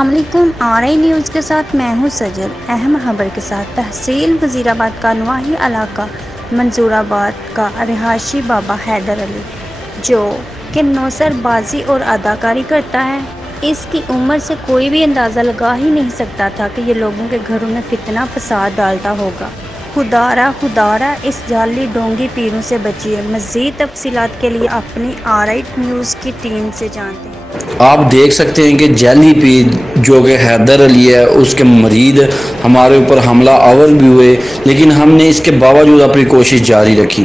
السلام علیکم، RI news کے ساتھ میں ہوں سجل۔ اہم خبر کے ساتھ تحصیل وزیرآباد کا نواحی علاقہ منظور آباد کا رہائشی بابا حیدر علی، جو کہ نوسر بازی اور اداکاری کرتا ہے، اس کی عمر سے کوئی بھی اندازہ لگا ہی نہیں سکتا تھا کہ یہ لوگوں کے گھروں میں کتنا فساد ڈالتا ہوگا۔ خدارہ اس جعلی ڈونگی پیروں سے بچیے۔ مزید تفصیلات کے لیے اپنی RI نیوز کی ٹیم سے جانتے ہیں۔ آپ دیکھ سکتے ہیں کہ جعلی پیر جو کہ حیدر علی ہے، اس کے مرید ہمارے اوپر حملہ آور بھی ہوئے، لیکن ہم نے اس کے باوجود اپنی کوشش جاری رکھی۔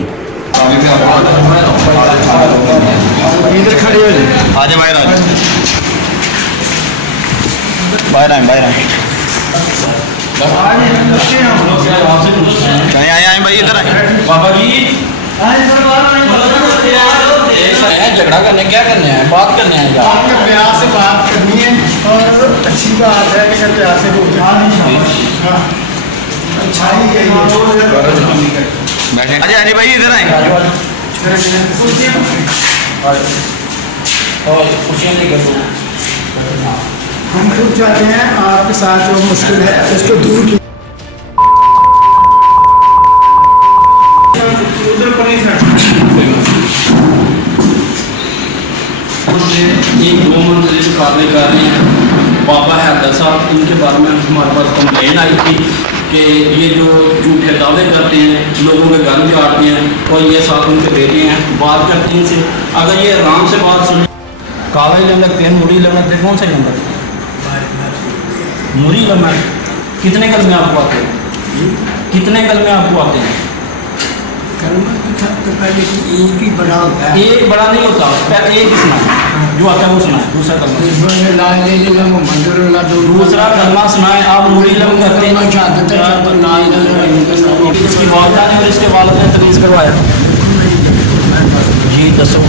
جھگڑا کرنے کیا کرنے ہیں، بات کرنے ہیں، پیار سے بات کرنی ہے اور اچھی بات ہے کہ پیار سے بھائی ادھر آئیں۔ ہم خود چاہتے ہیں آپ کے ساتھ جو مشکل ہے اس کو دور کی۔ ایک 2 منزل مقابلے کر رہے ہیں بابا حیدر صاحب، ان کے بارے میں ہمارے پاس کمپلین آئی تھی کہ یہ جو جھوٹے دعوے کرتے ہیں، لوگوں کے گھر جاتے ہیں اور یہ ساتھ ان کے بیٹے ہیں، بات کرتے ہیں ان سے۔ اگر یہ آرام سے بات سنیں، کاغذ لگ لگتے ہیں، موڑی لگ لگتے ہیں، کون سے لگ لگتے ہیں؟ موڑی لگنا کتنے کلمے آپ کو آتے ہیں؟ کتنے کلمے آپ کو آتے ہیں؟ ایک ہی بڑا ہوتا ہے، ایک بڑا نہیں ہوتا، پہلے ایک ہی سنا جو آتا ہے وہ سنا ہے، دوسرا کلمہ دوسرا کلمہ سنائے۔ آپ موڑی لگ کرتے ہیں، اس کی والدہ نے اور اس کے والد نے تمیز کروایا؟ جی دسو۔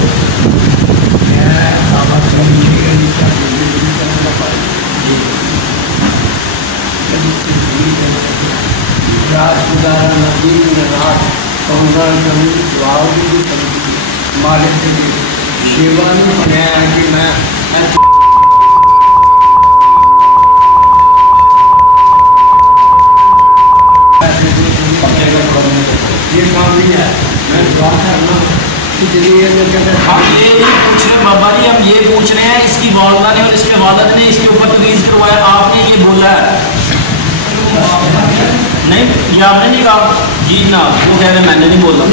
ہم یہ نہیں پوچھ رہے بابا جی، ہم یہ پوچھ رہے ہیں اس کی والدہ نے اور اس کے والد نے اس کے اوپر تمیز کروایا، آپ نے یہ بولا ہے؟ نہیں، یہ آپ نے نہیں کہا جی نا، وہ کہہ رہے میں نے نہیں بولا۔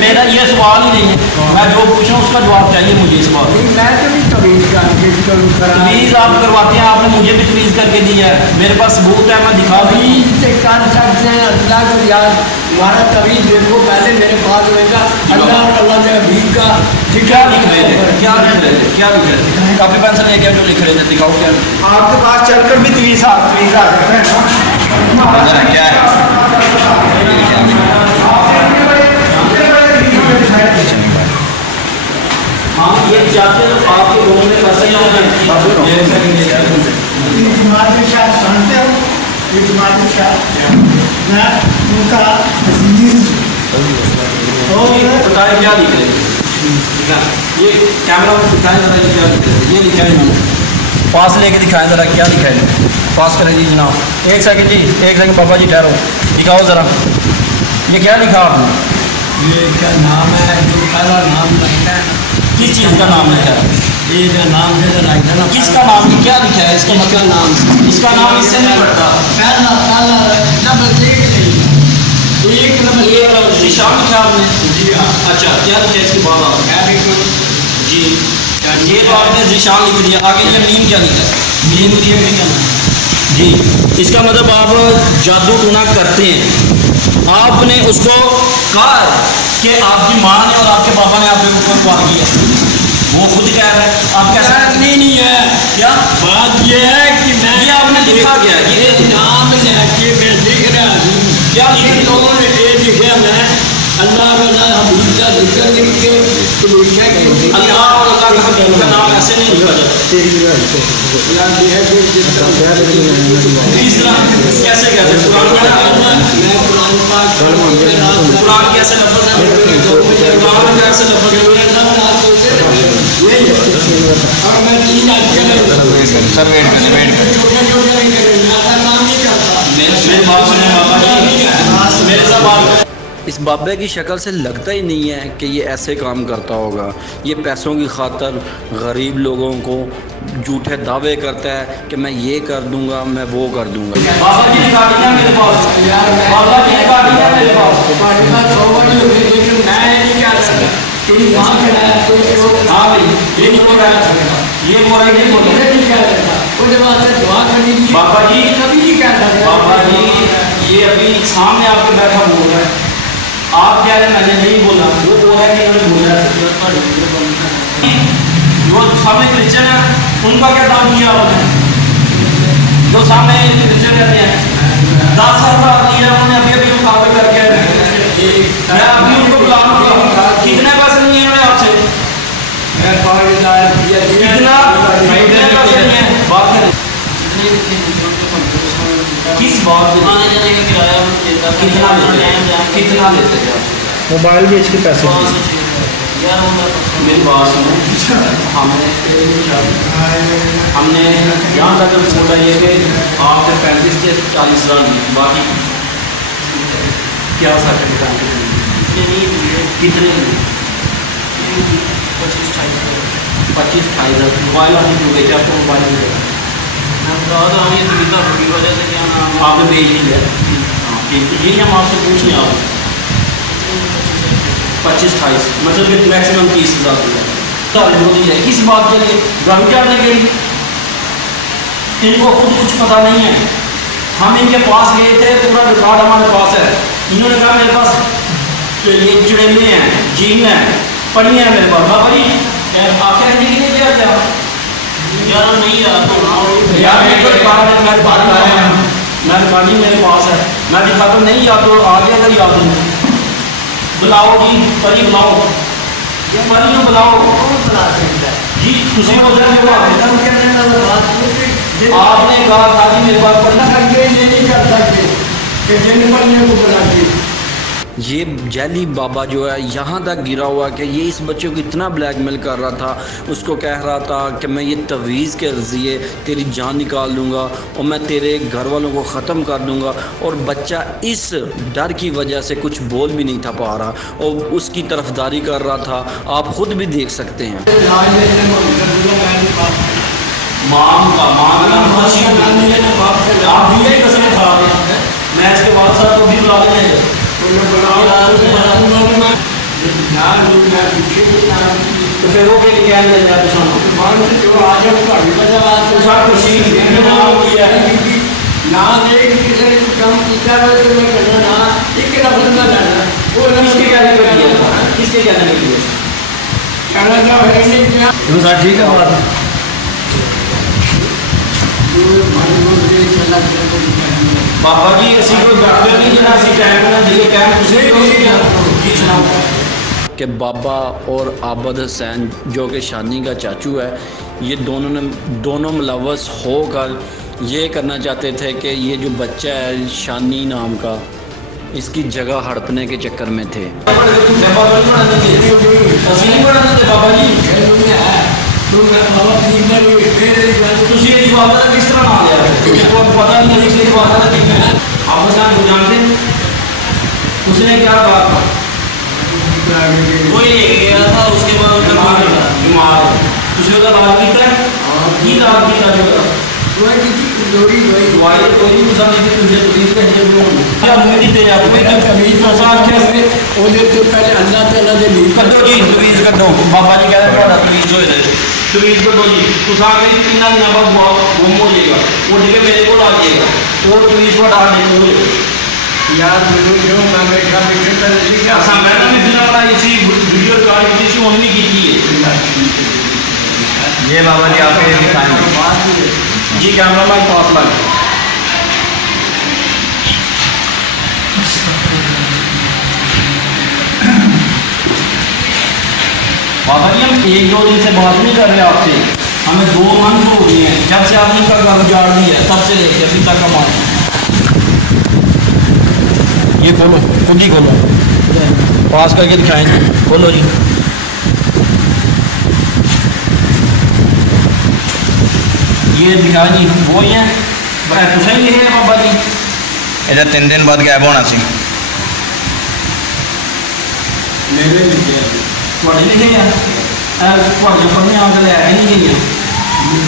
میرا یہ سوال ہی نہیں ہے، میں جو پوچھ رہا ہوں اس کا جواب چاہیے مجھے۔ سوال تمیز آپ کرواتے ہیں، آپ نے مجھے بھی تمیز کر کے دی ہے، میرے پاس ثبوت ہے، میں دکھا دوں۔ ہمارا طویل دیکھو، پہلے میرے پاس ہوئے گا اللہ اور اللہ کے حبیب کا کیا لکھ رہے تھے، کیا لکھ رہے تھے، کیا لکھ رہے تھے؟ کاپی پینسل لے کے جو لکھ رہے تھے دکھاؤ۔ کیا آپ کے پاس چل کر بھی تمیز آ سکتے ہیں نا؟ کیا ہے؟ ہاں یہ چاہتے ہیں آپ کے روم میں کیسے بتائیں کیا لکھ رہے ہیں؟ یہ کیمرہ میں دکھائیں ذرا، یہ کیا لکھ رہے ہیں؟ یہ لکھا ہے انہوں نے، پاس لے کے دکھائیں ذرا کیا لکھا ہے، پاس کریں جی جناب۔ ایک سیکنڈ جی، ایک سیکنڈ بابا جی ٹھہرو، دکھاؤ ذرا یہ کیا لکھا آپ نے؟ یہ کیا نام ہے؟ جو پہلا نام لکھنا ہے، کس چیز کا نام لکھا ہے؟ یہ جو نام ہے نا، کس کا نام کیا لکھا ہے؟ اس کا مطلب نام، اس کا نام اس سے نہیں پڑتا۔ پہلا نمبر ایک نمبر ذیشان لکھا آپ نے؟ جی ہاں۔ اچھا کیا لکھا ہے اس کے بعد آپ؟ جی یہ تو آپ نے ذیشان لکھ دیا، آگے یہ میم کیا لکھا ہے؟ میم یہ نہیں کرنا جی، اس کا مطلب آپ جادو ٹونا کرتے ہیں۔ آپ نے اس کو کہا کہ آپ کی ماں نے اور آپ کے پاپا نے آپ کے اوپر وار کیا، وہ خود کہہ رہا ہے، آپ کیسا نہیں ہے؟ کیا بات یہ ہے کہ میں یہ آپ نے لکھا گیا، یہ نام لے کے میں لکھ رہا ہوں، کیا لوگوں نے یہ لکھا میں اللہ حبیب کا ذکر لکھ کے اللہ اور اللہ کا حبیب کا نام ایسے نہیں لکھا جاتا۔ اس طرح کیسے کہتے ہیں؟ قرآن کیسے لفظ ہے؟ قرآن کیسے لفظ ہے؟ और मैं 3 सर वेट करें मेरे बात सुने बाबा जी, मेरे से बात करें। इस बाबे की शक्ल से लगता ही नहीं है कि ये ऐसे काम करता होगा। ये पैसों की खातर गरीब लोगों को झूठे दावे करता है कि मैं ये कर दूंगा, मैं वो कर दूंगा। बाबा जी ने काट दिया मेरे पास, बाबा जी ने काट दिया मेरे पास। लेकिन मैं नहीं क्या सकता कि वहाँ खड़ा है तो हाँ भाई ये नहीं बोल रहा है, ये बोल रहा नहीं बोल रहा नहीं क्या करता उसके बाद से दुआ करनी चाहिए। बाबा जी कभी नहीं क्या करता बाबा जी ये अभी सामने आपके बैठा बोल रहा है, आप कह रहे मैंने नहीं बोला, वो बोल रहा है कि उन्होंने बोला है। जो सामने क्रिश्चियन है उनका क्या दाम किया उन्होंने, जो सामने क्रिश्चियन रहते हैं 10 साल का दिया उन्होंने, अभी अभी मुकाबले करके मैं अभी उनको बुलाऊंगा। कितने पैसे नहीं है आपसे, कितना पैसे नहीं है बात करें किस बात कितना लेते थे आप मोबाइल बेच के पैसे मेरी बात सुनो। हमने यहाँ तक बोला ये कि आपने 35 से 40 हज़ार लिए, बाकी क्या सर्टिफिकेट कितने 25-28 हज़ार। मोबाइल आपने क्यों बेचा, आपको मोबाइल मिलेगा आपने भेज दिया। हाँ ये हम आपसे पूछ लें, आप 25-28 मतलब कि मैक्सिमम 30 हज़ार रुपये है। किस बात के लिए गाड़ी चाड़ने के लिए, इनको खुद कुछ पता नहीं है। हम इनके पास गए थे, पूरा रिकॉर्ड हमारे पास है। इन्होंने कहा मेरे पास ये चुड़ैलें हैं, जीन है, पनियाँ हैं मेरे पास। बाबा जी आप कहने के लिए क्या क्या यार नहीं यार मैं रिकॉर्डिंग मेरे पास है, मैं दिखाता हूँ। नहीं याद तो आगे अगर याद हो बुलाओ जी, परी बुलाओ, परी को बुलाओ जी। तुझे आपने कहा था जी मेरे पास परी नहीं कर सकते कि जिन पढ़ने को बुला के ये जैली बाबा जो है यहाँ तक गिरा हुआ कि ये इस बच्चे को इतना ब्लैकमेल कर रहा था, उसको कह रहा था कि मैं ये तवीज़ के ज़रिए तेरी जान निकाल दूँगा और मैं तेरे घर वालों को ख़त्म कर दूँगा। और बच्चा इस डर की वजह से कुछ बोल भी नहीं था पा रहा और उसकी तरफदारी कर रहा था। आप ख़ुद भी देख सकते हैं। मैं इसके बाद साहब को भी बुला लेंगे तो फिर वो क्या ना देख किसी ने काम किया है तो मैं करना ना एक का बदलना जाना वो किसके कहने के लिए किसके कहने के लिए कहना था है नहीं क्या सर ठीक है बात बाबा जी ਅਸੀਂ ਕੋਈ ਡਾਕਟਰ नहीं जिन्हें ਅਸੀਂ टाइम ना दिए टाइम ਤੁਸੀਂ सुनाओ कि बाबा और आबद हुसैन जो कि शानी का चाचू है, ये दोनों मुलव्वस होकर ये करना चाहते थे कि ये जो बच्चा है शानी नाम का, इसकी जगह हड़पने के चक्कर में थे। उसने क्या कहा, कोई गया था उसके बाद बीमार उसने का लाल किया की लाल किया दवाई कोई नहीं मुझे नहीं तुझे पुलिस के क्या उम्मीद दे जाते हैं कमीज का साथ कैसे ਉਹਦੇ ਤੋਂ ਪਹਿਲੇ ਅੱਲਾਹ ਤਾਲਾ ਦੇ ਲਈ कड्डो जी तवीज कड्डो बाबा जी कह रहे हैं तवीज हो जाए तवीज कड्डो जी तुम आके 3 दिन बाद गुम हो जाएगा उठ के मेरे को आ जाएगा तो तवीज को डाल देंगे यार ਮੈਨੂੰ ਜੋ ਮੈਂ ਵੇਖਾ ਵਿਕਟ ਤਾਂ ਨਹੀਂ ਕਿ असा मैंने भी बिना बनाई थी वीडियो रिकॉर्ड की थी उन्होंने की है ये बाबा जी आपके दिखाएंगे जी कैमरा मैन पास लग बाबा जी हम 1-2 दिन से बात नहीं कर रहे आपसे, हमें 2 मंथ हो गए हैं जब से आपने का घर उजाड़ दिया तब से लेके अभी तक हम आए। ये खोलो खुद ही खोलो पास करके दिखाएं, खोलो जी ये दिखा जी वो ही है तुसें ही लिखे बाबा जी ਇਹਦਾ 3 ਦਿਨ ਬਾਅਦ ਗਾਇਬ ਹੋਣਾ ਸੀ मेरे लिखे ਤੁਹਾਡੇ ਲਿਖੇ ਆ ਤੁਹਾਡੇ ਪੜ੍ਹਨੇ ਆ ਕੇ ਲੈ ਕੇ ਨਹੀਂ ਗਈਆਂ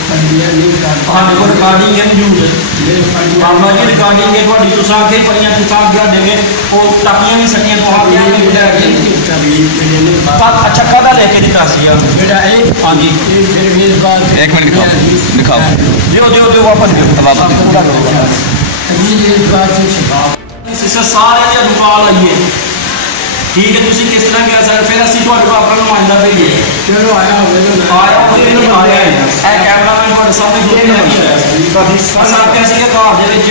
पंडिया नहीं कर ਤੁਹਾਡੇ ਕੋਲ ਰਿਕਾਰਡਿੰਗ ਹੈ ਮੌਜੂਦ मेरे पंडिया ਬਾਬਾ ਜੀ ਰਿਕਾਰਡਿੰਗ ਹੈ ਤੁਹਾਡੀ ਤੁਸੀਂ ਆ ਕੇ ਪੜੀਆਂ ਤੁਸੀਂ ਆ ਕੇ ਦੇਗੇ ਉਹ ਟਾਪੀਆਂ ਵੀ ਸੱਟੀਆਂ ਤੋਂ ਆ ਕੇ ਨਹੀਂ ਬਿਠਾ ਕੇ अच्छा कदा लेके दिखा सी यार बेटा एक हाँ जी फिर मेरे बाद एक मिनट दिखाओ दियो दियो दियो वापस दियो वापस पूरा करो अभी इस बात से शबाब इस सारे दी दुकान आइए ठीक है तुसी किस तरह कह सकते फिर ਅਸੀਂ ਤੁਹਾਡੇ ਕੋਲ ਆਪਣਾ ਨੁਮਾਇੰਦਾ ਭੇਜੀਏ चलो आया होगा ਆਇਆ ਉਹਦੇ ਨੂੰ ਆਇਆ ਇਹ ਕੈਮਰਾਮੈਨ ਤੁਹਾਡੇ ਸਾਹਮਣੇ ਕੋਈ ਨਹੀਂ ਆਇਆ ਅਸਾਂ ਕਹਿੰਦੇ ਸੀ ਕਿ ਘਰ ਦੇ ਵਿੱਚ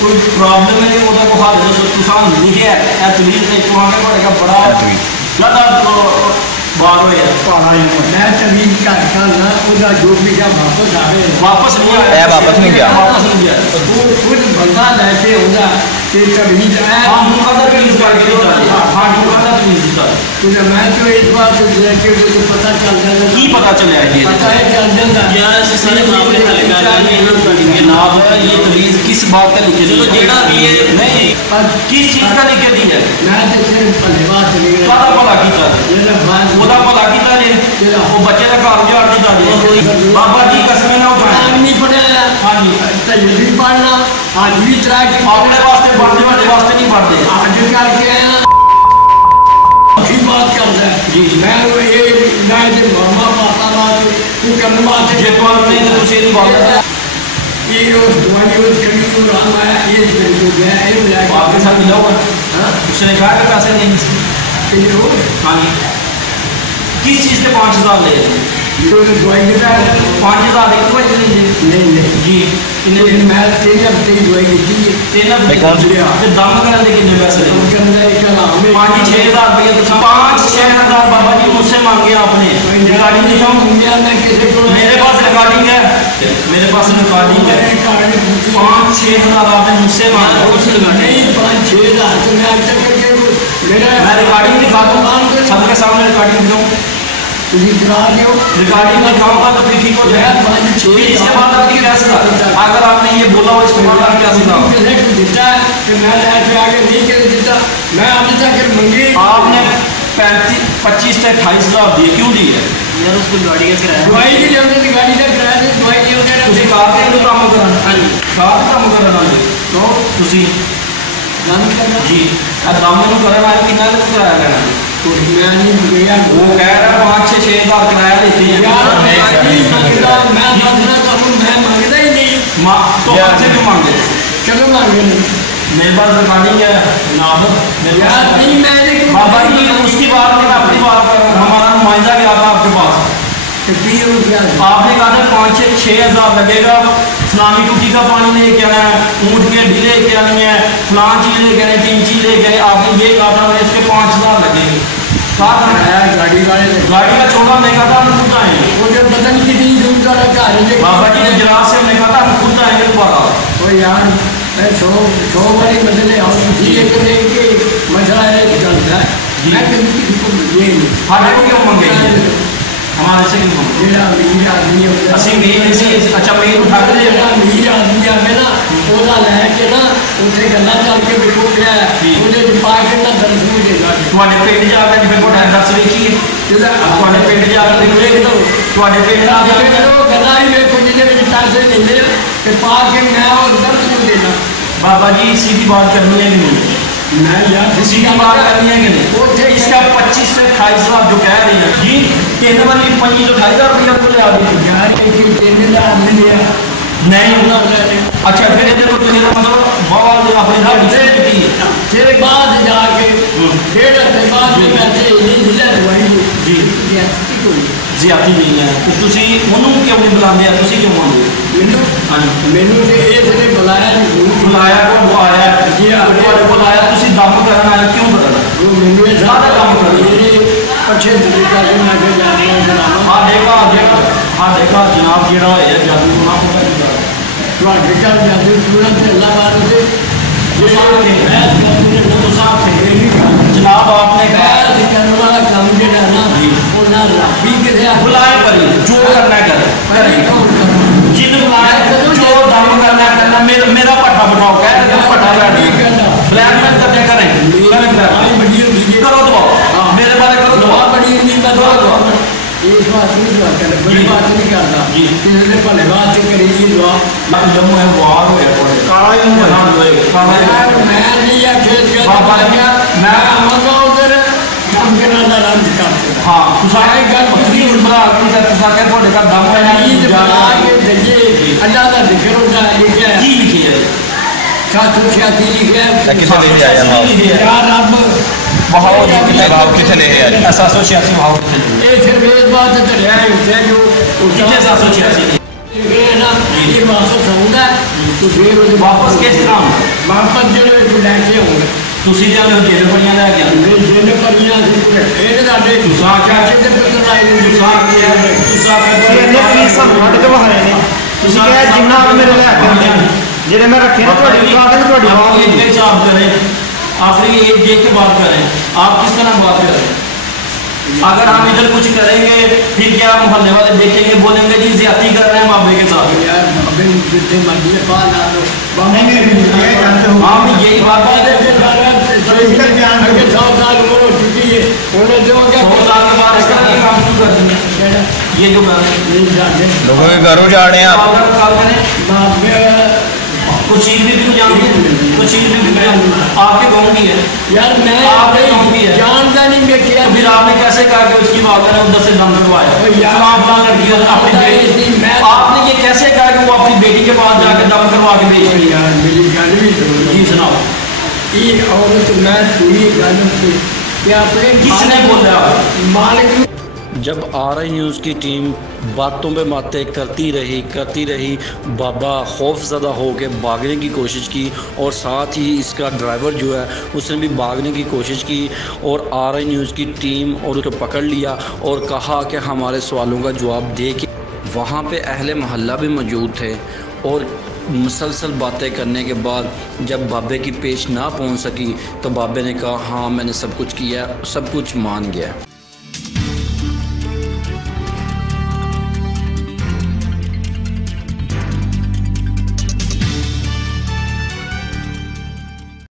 ਕੋਈ ਪ੍ਰੋਬਲਮ ਹੈ ਉਹਦਾ ਕੋਈ ਹੱਲ ਦੱਸੋ ਤੁਸੀਂ ਲਿਖਿਆ ਇਹ ਤਵੀਰ ਤੇ ਤੁਹਾਡੇ ਕੋਲ ਇੱਕ ਬੜਾ ਜ਼ਿਆਦਾ ਬਾਤ ਹੋਇਆ पाना ही मैं तभी करता ना उधर जो भी क्या वापस आवे वापस नहीं आया वापस नहीं गया वापस नहीं गया वो खुद बंदा रहते होगा कि तभी हाँ मुकदर प्लीज करके दिता हाँ मुकदर प्लीज दिता तो मैं तो इस बात से लेके मुझे पता चल जाता की पता चले ये पता है चल जाता यार सारे मामले हल कर जनाब ये तवीज़ किस बात का लिखे चलो जेड़ा भी ये नहीं किस चीज़ का लिखे दी है मैं तो सिर्फ भलेवा चली गया कादा भला कीता मेरा बात ਉਹਦਾ ਭਲਾ ਕੀਤਾ ਜੇ ਉਹ ਬੱਚੇ ਦਾ ਘਰ ਉਜਾੜ ਦਿੱਤਾ ਜੇ ਬਾਬਾ ਜੀ ਕਸਮੇ ਨਾ ਉਠਾਇਆ नहीं पढ़ा ਹਾਂਜੀ तो ये भी पढ़ना आज भी ट्राई ਆਪਣੇ ਵਾਸਤੇ ਪੜ੍ਹਦੇ ਤੁਹਾਡੇ ਵਾਸਤੇ ਨਹੀਂ ਪੜ੍ਹਦੇ आज करके आया की बात करता है जी मैं ये ना जो मामा पापा बात तू करने बात ਜੇ ਤੁਹਾਨੂੰ ਨਹੀਂ ਤਾਂ ਤੁਸੀਂ ਇਹਦੀ ਬਾਤ ये उस दवाई उस कड़ी को राम आया ये मेरे को गया ये मिला आपके साथ मिला होगा हाँ उसने कहा कि पैसे नहीं ये हो हाँ जी किस चीज़ के 5000 ले तो दवाई के पैसे 5000 एक दवाई चली जी नहीं नहीं जी लेकिन मैं 3 हफ्ते की दवाई दी थी तेना कौन सी? ते दम करने के कितने पैसे तो लगे करना एक आराम में 5-6 हज़ार रुपये तो 5-6 हज़ार बाबा जी मुझसे मांगे आपने रिकॉर्डिंग दिखाओ इंडिया में किसी को मेरे पास रिकॉर्डिंग है मेरे पास रिकॉर्डिंग है 5-6 हज़ार आपने मुझसे मांगे कुछ नहीं 5-6 हज़ार तो मैं अब तक करके मेरा मैं रिकॉर्डिंग दिखा दूँ सबके सामने रिकॉर्डिंग दूँ तुझे गिरा दियो रिकॉर्डिंग दिखाऊंगा तो फिर ठीक हो जाएगा फिर इसके बाद आपकी फैसला अगर आपने ये बोला हो इसके बाद आप क्या सुना किसी को देता है कि मैं लाइफ आगे नहीं कर देता मैं अभी तक मंगी आपने 25 से 28 हज़ार दिए क्यों दिए यार उसको गाड़ी का किराया दवाई की जरूरत गाड़ी का किराया से दवाई नहीं होगा ਤੁਸੀਂ ਕਾਰ ਦੇ ਕੰਮ ਕਰਨ ਹਾਂਜੀ ਕਾਰ ਦਾ ਕੰਮ ਕਰਨ ਵਾਲੇ ਤੋਂ ਤੁਸੀਂ काम करना ਜੀ ਆ ਕੰਮ ਨੂੰ ਕਰਨ ਵਾਲੇ ਕਿੰਨਾ ਕੁ ਕਿਰਾਇਆ ਲੈਣਾ तो मैं नहीं गया वो कह रहा 5-6 हज़ार किराया लेते हैं यार मैं मांगना तो मैं मांगता ही नहीं माँ तो आपसे क्यों मांगे चलो मांगे नहीं मेरे पास रिकॉर्डिंग है जनाब मेरे यार पास नहीं मैं बाबा जी उसकी बात नहीं मैं अपनी बात कर रहा हूँ हमारा नुमाइंदा गया था आपके पास आपने कहा था 5-6 हज़ार लगेगा इस्लामी टूटी का पानी लेके आना है ऊँट की हड्डी लेके आनी है फलान चीज़ लेके आनी 3 चीज़ लेके आनी आपने ये कहा था इसके 5 हज़ार लगेंगे गाड़ी वाले गाड़ी का छोड़ा हमने कहा था हम खुद आएंगे मुझे पता नहीं कितनी दूर का रखा है बाबा जी गुजरात से हमने कहा था हम खुद आएंगे दोबारा ओ यार मैं 100 वाली मसले और एक के मसला है चलता है मैं कभी किसी को ये नहीं हमारे को क्यों मंगेंगे हमारे से क्यों मांगे मेरा अमीर आदमी है ਅਸੀਂ ਮੇਨ ਇਸੇ अच्छा मेन उठा के ਜਿਹੜਾ ਅਮੀਰ ਆਦਮੀ ਆਵੇ ਨਾ ਉਹਦਾ ਲੈ ਕੇ ਨਾ ਉੱਥੇ ਗੱਲਾਂ ਚੱਲ ਕੇ ਵੇਖੋ ਕਿਆ ਹੈ ਉਹਦੇ ਚ ਪਾ ਕੇ ਨਾ ਦਰਸ਼ਨ ਦੇਗਾ ਤੁਹਾਡੇ ਪਿੰਡ ਜਾ ਕੇ ਜਿਵੇਂ ਕੋਲ ਐਡਰੈਸ ਵੇਖੀਏ ਜਿਹਦਾ ਤੁਹਾਡੇ ਪਿੰਡ ਜਾ ਕੇ ਵੇਖ ਲਓ ਤੁਹਾਡੇ ਪਿੰਡ ਆ ਆਗੇ ਕਰੋ ਗੱਲਾਂ ਹੀ ਵੇਖੋ ਜਿਹਦੇ ਵਿੱਚ ਪੈਸੇ ਲੈਂਦੇ ਆ ਤੇ ਪਾ ਕੇ ਮੈਂ ਉਹ ਦਰਸ਼ਨ ਦੇਣਾ बाबा जी सीधी बात करनी है कि नहीं मैं यार सीधी बात करनी है कि नहीं इसका 25 से 28 हज़ार जो कह रही है जी 3 वाली 25 तो 28 हज़ार रुपया को ले आ गई यार एक ट्रेन का आदमी लिया नहीं अच्छा फिर ये देखो तुझे मतलब बहुत अपने घर की फिर बाद जाके 1.5 हफ्ते बाद में पैसे नहीं मिले दवाई जी कोई ਜ਼ਿਆਦੀ ਨਹੀਂ ਹੈ ਤੇ ਤੁਸੀਂ ਉਹਨੂੰ ਕਿਉਂ ਨਹੀਂ ਬੁਲਾਉਂਦੇ ਆ ਤੁਸੀਂ ਕਿਉਂ ਆਉਂਦੇ ਮੈਨੂੰ ਹਾਂਜੀ ਮੈਨੂੰ ਤੇ ਇਸ ਨੇ ਬੁਲਾਇਆ ਨਹੀਂ ਬੁਲਾਇਆ ਕੋ ਆਇਆ ਜੀ ਤੁਹਾਡੇ ਕੋਲ ਆਇਆ ਤੁਸੀਂ ਦਮ ਕਰਨ ਆਏ ਕਿਉਂ ਬਦਲਣਾ ਉਹ ਮੈਨੂੰ ਇਹ ਸਾਰਾ ਕੰਮ ਕਰੋ। ਮੇਰੇ ਪੱਛੇ ਤਰੀਕਾ ਦੇ ਮੈਂ ਕੇ ਜਾਣਾ ਬਣਾਵਾਂ ਸਾਡੇ ਘਰ ਜਨਾਬ ਜਿਹੜਾ ਹੋਇਆ ਜਾਦੂ ਉਹਨਾਂ ਪਤਾ ਨਹੀਂ ਤੁਹਾਡੇ ਘਰ ਜਾਦੂ ਤੁਰੰਤ ਅੱਲਾ ਬਾਰੇ ਦੇ जनाब आपने करने वाला काम जो ना वो ना भी बुलाए पर जो करना करे जिन बुलाया जो दम करना करना मेरा पट्टा बिठाओ कह रहे थे पट्टा बैठ ब्लैकमेल करने करें करो दबाओ मेरे बारे करो दबाओ बड़ी इस बात नहीं दुआ कर बड़ी बात नहीं करता किसी भले बात करी दुआ जम्मू है वार होया काला ही ना होए काला मैं नहीं या खेत का बाबा ने क्या मैं आऊंगा उधर काम करना दा रंज कर हां तुसारे गल पक्की बड़ा अगली तक तुसाके थोड़े का दम है ईद बना के दइए अल्लाह दा जिक्र होता है लिखा है की लिखी है साथ साथी लिखा है किसे ले आया भाव या रब भाव किथे ले आया 786 भाव ये फिर इस बात चलिया है उसे जो कितने 786 ये ना ये वापस आऊंगा तो फिर वापस किस तरह वापस ਜਿਹੜੇ ਤੂੰ ਲੈ ਕੇ ਆਉਂਗਾ ਤੁਸੀਂ ਜਾਂਦੇ ਹੋ ਜੇਲ੍ਹ ਪਈਆਂ ਲੈ ਕੇ ਆਉਂਦੇ ਜਿਹੜੇ ਪਰੀਆਂ ਸੀ ਇਹ ਸਾਡੇ ਤੁਸਾਂ ਕਿਆ ਕਿਤੇ ਪੱਤਰ ਲਾਏ ਨੇ ਤੁਸਾਂ ਕੀ ਹੈ ਤੁਸਾਂ ਇਹਨੇ ਕੀ ਸਾਨੂੰ ਕੱਢ ਕੇ ਵਹਾਰੇ ਨੇ ਤੁਸੀਂ ਕਿਹਾ ਜਿੰਨਾ ਮੇਰੇ ਲੈ ਕੇ ਆਉਂਦੇ ਨੇ ਜਿਹੜੇ मैं रखे ना ਤੁਹਾਡੀ ਦੁਕਾਨ ਤੇ ਤੁਹਾਡੀ आप एक एक साहब करें आखिरी एक देख के बात करें आप किस तरह बात करें अगर हम इधर कुछ करेंगे फिर क्या मोहल्ले वाले देखेंगे बोलेंगे जी ज्यादती कर रहे हैं बाबे के साथ यार बाबे जितने मर्जी है पाल ला दो नहीं नहीं ये जानते हो हाँ भी यही बात है इसका ध्यान रखे 100 साल उम्र हो चुकी है उन्हें जो क्या 100 साल के बाद इस तरह के काम शुरू कर देंगे ये जो कर रहे हैं नहीं जानते लोगों के घरों जा रहे हैं आप अगर काम करें बाबे कुछ चीज भी जानते हैं कुछ चीज भी आपके गाँव की है यार मैं आपके गाँव की है जानता नहीं मैं क्या फिर आपने कैसे कहा कि उसकी बात करें उधर से दम करवाया लड़की अपनी बेटी आपने ये कैसे कहा कि वो अपनी बेटी के पास जाकर दम करवा के भेज रही है यार मेरी गल भी जी सुनाओ ये औरत मैं पूरी गल कि अपने किसने बोला मालिक जब RI न्यूज़ की टीम बातों पे बातें करती रही बाबा खौफज़दा होकर भागने की कोशिश की और साथ ही इसका ड्राइवर जो है उसने भी भागने की कोशिश की और RI न्यूज़ की टीम और उसको पकड़ लिया और कहा कि हमारे सवालों का जवाब दे के वहाँ पे अहले मोहल्ला भी मौजूद थे और मुसलसल बातें करने के बाद जब बाबे की पेश ना पहुँच सकी तो बाबे ने कहा हाँ मैंने सब कुछ किया सब कुछ मान गया।